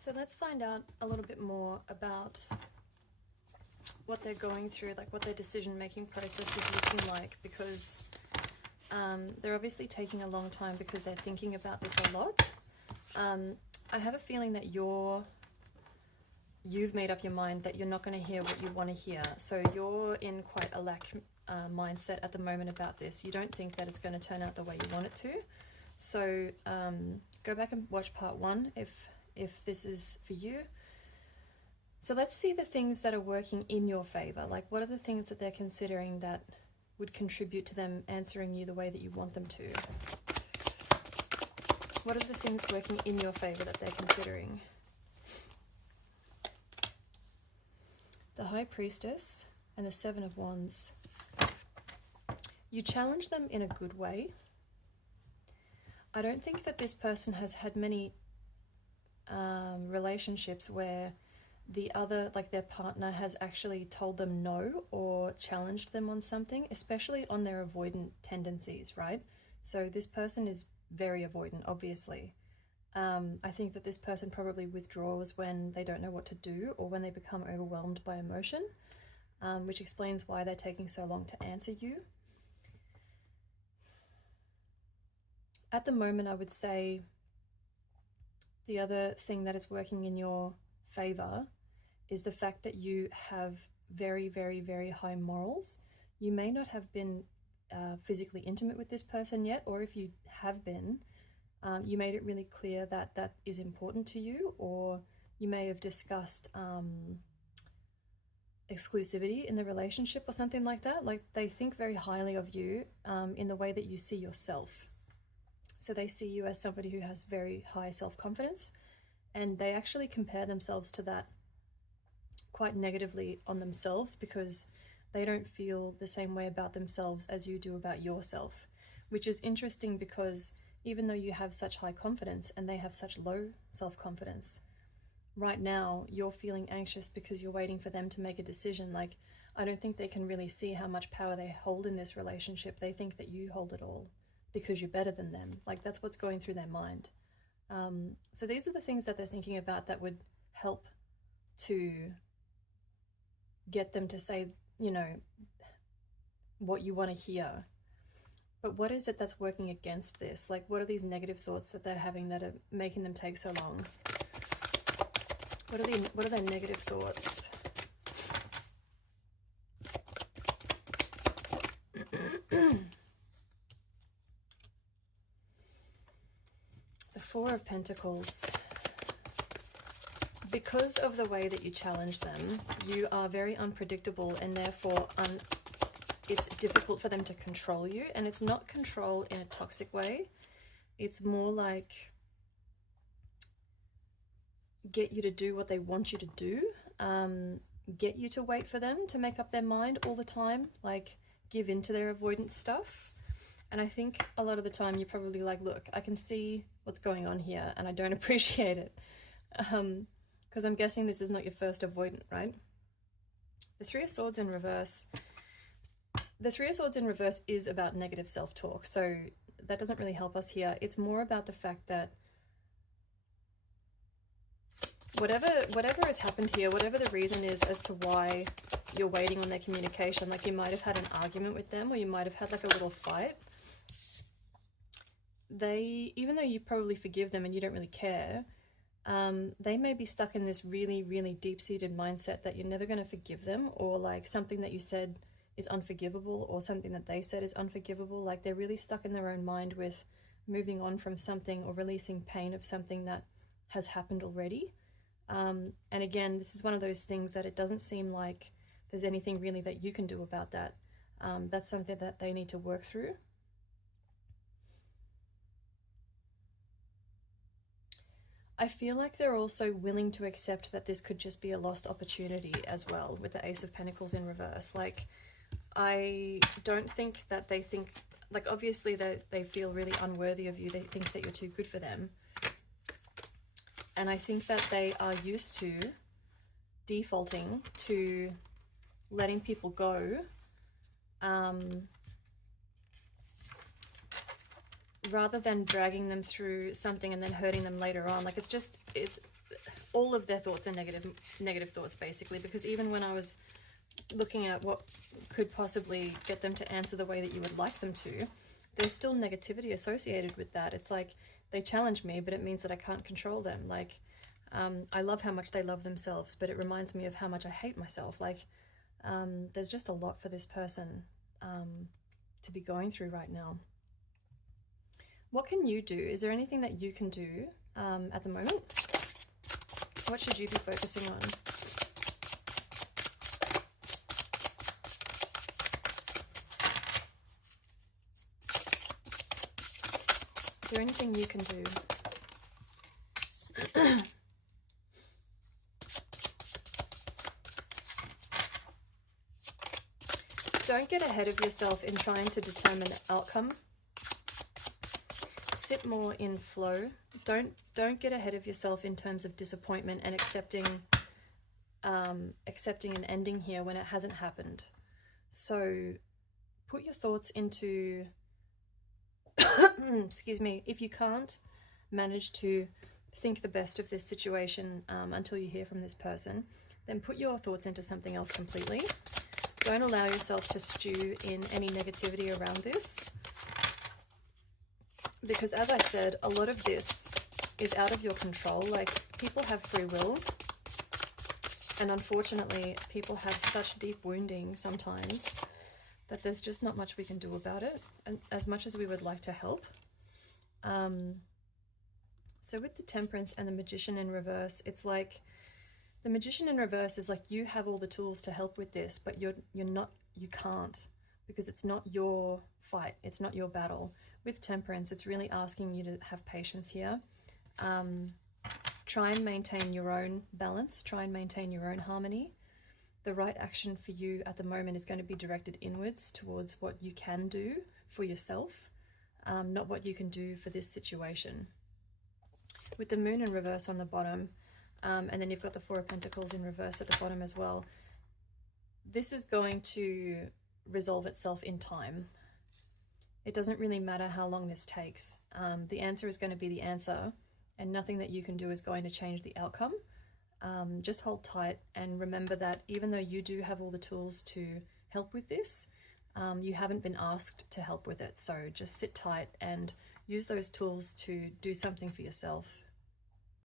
So let's find out a little bit more about what they're going through, like what their decision-making process is looking like, because they're obviously taking a long time because they're thinking about this a lot. I have a feeling that you've made up your mind that you're not going to hear what you want to hear. So you're in quite a lack mindset at the moment about this. You don't think that it's going to turn out the way you want it to. So go back and watch part 1 if this is for you. So let's see the things that are working in your favor. Like, what are the things that they're considering that would contribute to them answering you the way that you want them to? What are the things working in your favor that they're considering? The High Priestess and the Seven of Wands. You challenge them in a good way. I don't think that this person has had many relationships where the other, like their partner, has actually told them no or challenged them on something, especially on their avoidant tendencies, right? So this person is very avoidant, obviously. I think that this person probably withdraws when they don't know what to do or when they become overwhelmed by emotion, which explains why they're taking so long to answer you. At the moment, I would say the other thing that is working in your favor is the fact that you have very, very, very high morals. You may not have been physically intimate with this person yet, or if you have been, you made it really clear that that is important to you, or you may have discussed exclusivity in the relationship or something like that. Like, they think very highly of you in the way that you see yourself. So they see you as somebody who has very high self-confidence, and they actually compare themselves to that quite negatively on themselves because they don't feel the same way about themselves as you do about yourself, which is interesting because even though you have such high confidence and they have such low self-confidence, right now you're feeling anxious because you're waiting for them to make a decision. Like, I don't think they can really see how much power they hold in this relationship. They think that you hold it all because you're better than them. Like, that's what's going through their mind. So these are the things that they're thinking about that would help to get them to say, you know, what you want to hear. But what is it that's working against this? Like, what are these negative thoughts that they're having that are making them take so long? What are their negative thoughts? The Four of Pentacles. Because of the way that you challenge them, you are very unpredictable, and therefore it's difficult for them to control you. And it's not control in a toxic way. It's more like get you to do what they want you to do, get you to wait for them to make up their mind all the time, like give into their avoidance stuff. And I think a lot of the time you're probably like, look, I can see what's going on here and I don't appreciate it. Because I'm guessing this is not your first avoidant, right? The Three of Swords in reverse. The Three of Swords in reverse is about negative self-talk, so that doesn't really help us here. It's more about the fact that whatever has happened here, whatever the reason is as to why you're waiting on their communication, like you might have had an argument with them or you might have had like a little fight, even though you probably forgive them and you don't really care, they may be stuck in this really, really deep-seated mindset that you're never going to forgive them, or like something that you said is unforgivable or something that they said is unforgivable. Like, they're really stuck in their own mind with moving on from something or releasing pain of something that has happened already. And again, this is one of those things that it doesn't seem like there's anything really that you can do about that. That's something that they need to work through. I feel like they're also willing to accept that this could just be a lost opportunity as well, with the Ace of Pentacles in reverse. Like, I don't think that they think, like, obviously they feel really unworthy of you. They think that you're too good for them. And I think that they are used to defaulting to letting people go rather than dragging them through something and then hurting them later on. Like it's all of their thoughts are negative thoughts basically, because even when I was looking at what could possibly get them to answer the way that you would like them to, there's still negativity associated with that. It's like they challenge me, but it means that I can't control them. Like, I love how much they love themselves, but it reminds me of how much I hate myself. Like, there's just a lot for this person to be going through right now. What can you do? Is there anything that you can do at the moment? What should you be focusing on? Is there anything you can do? Don't get ahead of yourself in trying to determine the outcome. Sit more in flow. Don't get ahead of yourself in terms of disappointment and accepting an ending here when it hasn't happened. So put your thoughts into excuse me, if you can't manage to think the best of this situation until you hear from this person, then put your thoughts into something else completely. Don't allow yourself to stew in any negativity around this, because as I said, a lot of this is out of your control. Like, people have free will, and unfortunately people have such deep wounding sometimes that there's just not much we can do about it, and as much as we would like to help. So with the Temperance and the Magician in reverse, it's like the Magician in reverse is like, you have all the tools to help with this, but you can't, because it's not your fight, it's not your battle. With Temperance, it's really asking you to have patience here. Try and maintain your own balance, try and maintain your own harmony. The right action for you at the moment is going to be directed inwards towards what you can do for yourself, not what you can do for this situation. With the Moon in reverse on the bottom, and then you've got the Four of Pentacles in reverse at the bottom as well, this is going to resolve itself in time. It doesn't really matter how long this takes. The answer is going to be the answer, and nothing that you can do is going to change the outcome. Just hold tight and remember that even though you do have all the tools to help with this, you haven't been asked to help with it. So just sit tight and use those tools to do something for yourself.